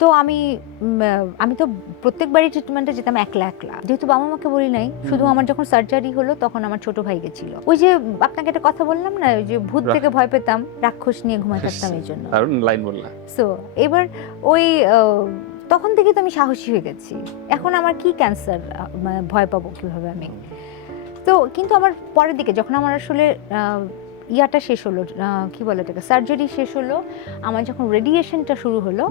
তো আমি তো প্রত্যেকবারই ট্রিটমেন্টে যেতাম একলা একলা, যেহেতু বাবা মাকে বলি নাই। শুধু আমার যখন সার্জারি হলো তখন আমার ছোট ভাই গেছিল। ওই যে আপনাকে একটা কথা বললাম না, ওই যে ভূত থেকে ভয় পেতাম, রাক্ষস নিয়ে ঘুমায় থাকতাম এই জন্য। দারুণ লাইন বললা। সো এবার ওই তখন থেকে তো আমি সাহসী হয়ে গেছি। এখন আমার কি ক্যান্সার, ভয় পাবো কিভাবে আমি? তো কিন্তু আমার পরের দিকে যখন আমার আসলে ইয়াটা শেষ হলো, কি বলে এটাকে, সার্জারি শেষ হলো, আমার যখন রেডিয়েশনটা শুরু হলো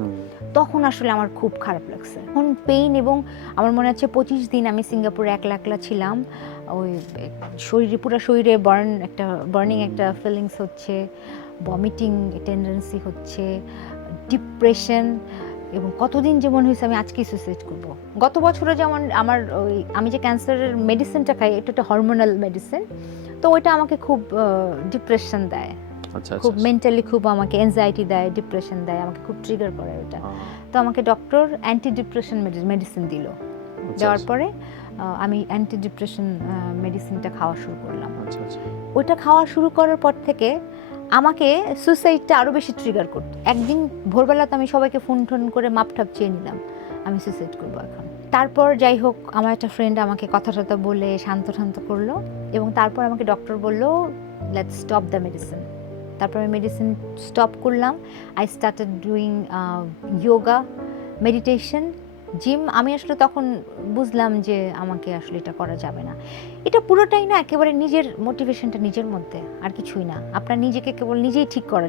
তখন আসলে আমার খুব খারাপ লাগছে। এখন পেইন, এবং আমার মনে আছে 25 দিন আমি সিঙ্গাপুরে একলা একলা ছিলাম। ওই শরীরে, পুরো শরীরে বার্নিং একটা ফিলিংস হচ্ছে, ভমিটিং টেন্ডেন্সি হচ্ছে, ডিপ্রেশন, এবং কতদিন যেমন হয়েছে আমি আজকেই সুইসাইড করব। গত বছরে যেমন আমার আমি যে ক্যান্সারের মেডিসিনটা খাই, এটা একটা হরমোনাল মেডিসিন, তো ওইটা আমাকে খুব ডিপ্রেশন দেয়। খুব মেন্টালি খুব আমাকে এনজাইটি দেয়, ডিপ্রেশন দেয়, আমাকে খুব ট্রিগার করে ওইটা। তো আমাকে ডক্টর অ্যান্টি ডিপ্রেশন মেডিসিন দিল। দেওয়ার পরে আমি অ্যান্টি ডিপ্রেশন মেডিসিনটা খাওয়া শুরু করলাম। ওইটা খাওয়া শুরু করার পর থেকে আমাকে সুইসাইডটা আরও বেশি ট্রিগার করতো। একদিন ভোরবেলাতে আমি সবাইকে ফোন করে মাপঠাপ চেয়ে নিলাম আমি সুইসাইড করবো এখন। তারপর যাই হোক, আমার একটা ফ্রেন্ড আমাকে কথা বলে শান্ত করলো, এবং তারপর আমাকে ডক্টর বললো লেটস স্টপ দ্য মেডিসিন। তারপর আমি মেডিসিন স্টপ করলাম। I started doing yoga, meditation, gym. আমি আসলে তখন বুঝলাম যে আমাকে আসলে এটা করা যাবে না। এটা পুরোটাই না একেবারে নিজের মোটিভেশনটা নিজের মধ্যে, আর কিছুই না। আপনার নিজেকে কেবল নিজেই ঠিক করা